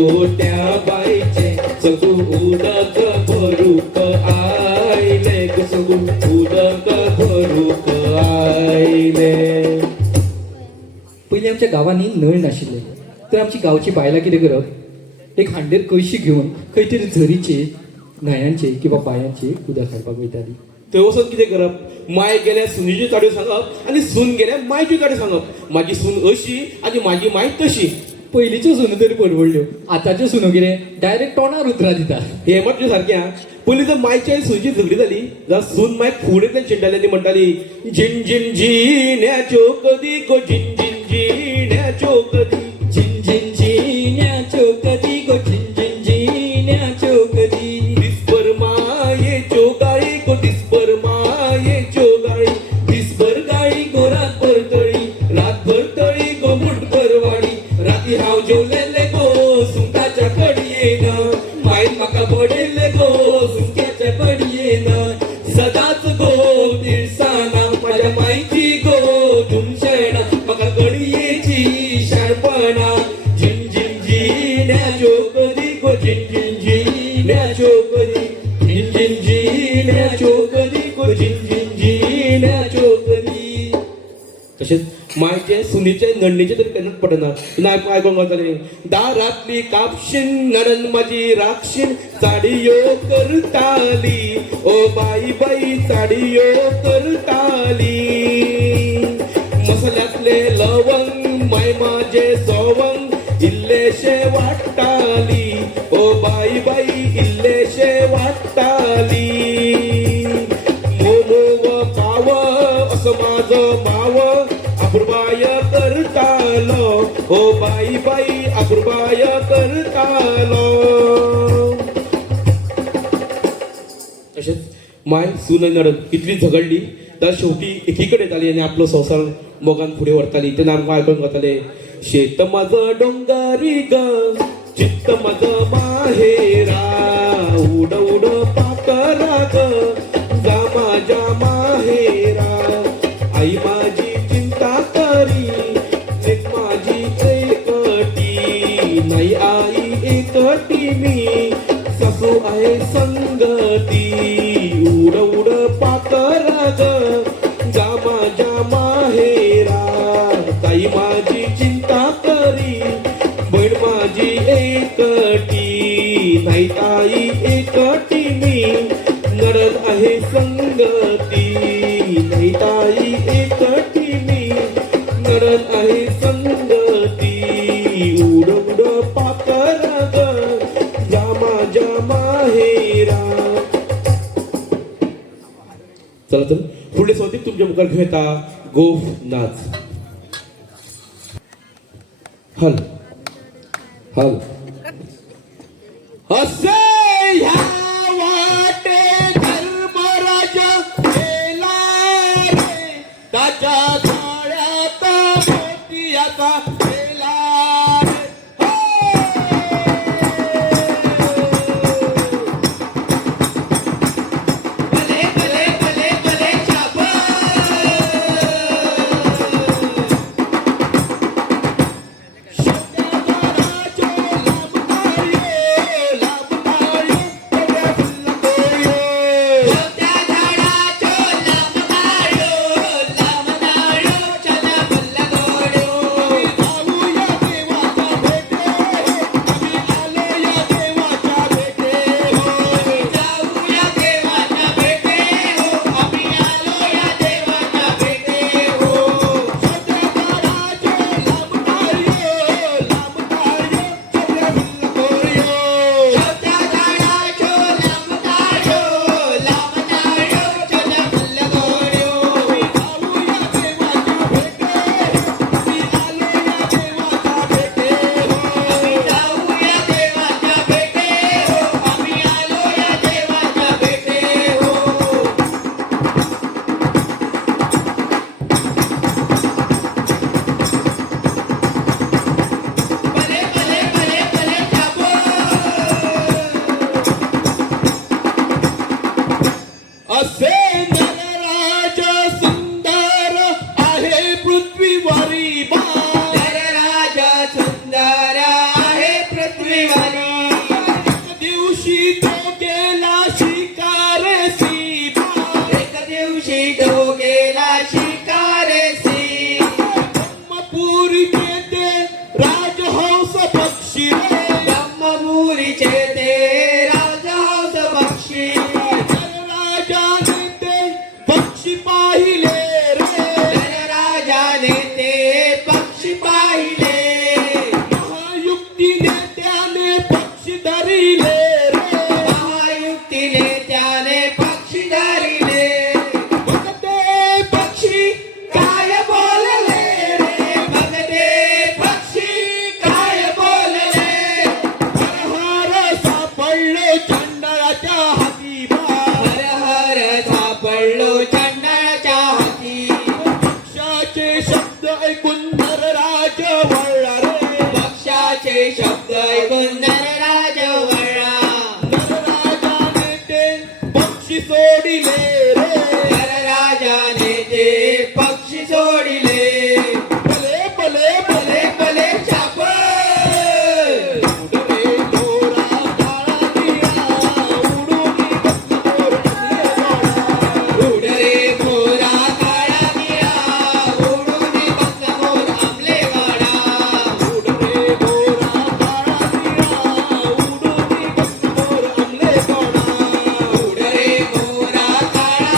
गोट्या बाईचे सगू उदक भरूक आयले सगू उदक भरूक आयले. पयलीं आमच्या गांवांनी नळ नाशिल्ले तर आमची गांवची बायलां कितें करप, एक हांडेर कळशी घेवन खंय तरी झरीचे न्हंयांचे किंवा बांयांचे उदक हाडपाक वयताली. थंय वचून कितें करप, माय गेल्यार सुनीच्यो ताड्यो सांगप आनी सून गेल्यार मायच्यो ताड्यो सांगप. म्हाजी सून अशी आनी म्हाजी माय तशी. पयलींच्यो सुनो तरी परवडल्यो, आतांच्यो सुनो कितें डायरेक्ट तोंडार उतरां दिता. हे मात्र सारकें आं. पयलीं जर मायची आनी सुनीची झगडी जाली जाल्यार सून माय फुडेंतल्यान चिड्डाली आनी म्हणटाली झिन झिन झिन्याच्यो कदी गो झिन झिन झिन्याच्यो कदी. झिन झिन झिन्याच्यो कदी गो झिन झिन झिन्याच्यो कदी. दिसभर मायेच्यो गाळी गो दिसभर मायेच्यो गाळी. दिसभर गाळी गो रातभर तळी, रातभर तळी गो मुठभर वाडी. राती हांव जेवलेले गो सुंगटाच्या कडयेन, मायन म्हाका बडयले गो सुंगटाच्या कडयेन. सदांच गो तिळसाना म्हाज्या मायची गो धुमशेणां, म्हाका कडयेची शाणपणां. झिन झिन झिन्याच्यो कदी गो झिन झिन झिन्याच्यो कदी. झिन झिन झिन्याच्यो कदी गो झिन झिन झिन्याच्यो कदी. तशेंच मायचे सुनीचे नडणीचे तरी केन्नाच पडना. आयकोंक वतालें दारांतली कापशीन नडण म्हाजी राखशीन चाडयो करताली. ओ बाई बाई चाडयो करताली. मसाल्यांतले लवंग माय म्हाजे सवंग इल्लेशे वाडटाली. ओ बाई बाई इल्लेशे वाडटाली. मोमो पाव असो म्हाजो माव अपुर्बाय करतालो. ओ बाई बाई अपुर्बाय करतालो. तशेंच माय सून आनी नडण इतली झगडली जाल्यार शेवटी एकीकडे येताली आनी आपलो संवसार मोगान फुडें व्हरताली. तेन्ना आमकां आयकोंक वतालें शेत म्हाजो डोंगरी ग चित्त म्हाजो माहेरा. उड उड पाकरा ग जा म्हाज्या माहेरा. आई माझी चिंता करी लेक माझी एकटी. नाही आई एकटी मी सासू आहे संगती. उड उड पाकरा ग जा माझ्या माहेरा. ताई माझी चिंता करी बहीण माझी एकटी. नाही ताई एकटी मी नडद आहे संगती. नाही ताई एकटी मी नडद आहे संगती. उड उड पाकरा ग जा माझ्या माहेरा. चला तर फुडले सौदीक तुमच्या मुखार घेऊन येता गोफ नाच. हल हल असे ह्या वाटे धर्मराज गेला रे. त्याच्या काळ्यात मोतियाचा गेला रे. भले भले भले भले देवाचे शब्द ऐकून नरराज वळला नरराजाने ते पक्षी सोडिले रे नरराजाने ते पक्षी सोडिले भले भले भले भले चाप उडरे मोरा काळा निळा उडून बसला मोर उड रे मोरा काळा निळा उडून बसला मोर आंबलेवाडा उडरे मोरा काळा निळा उडून बसला मोर आंबलेवाडा उड रे मोरा काळा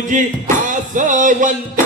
तुझी आसवंत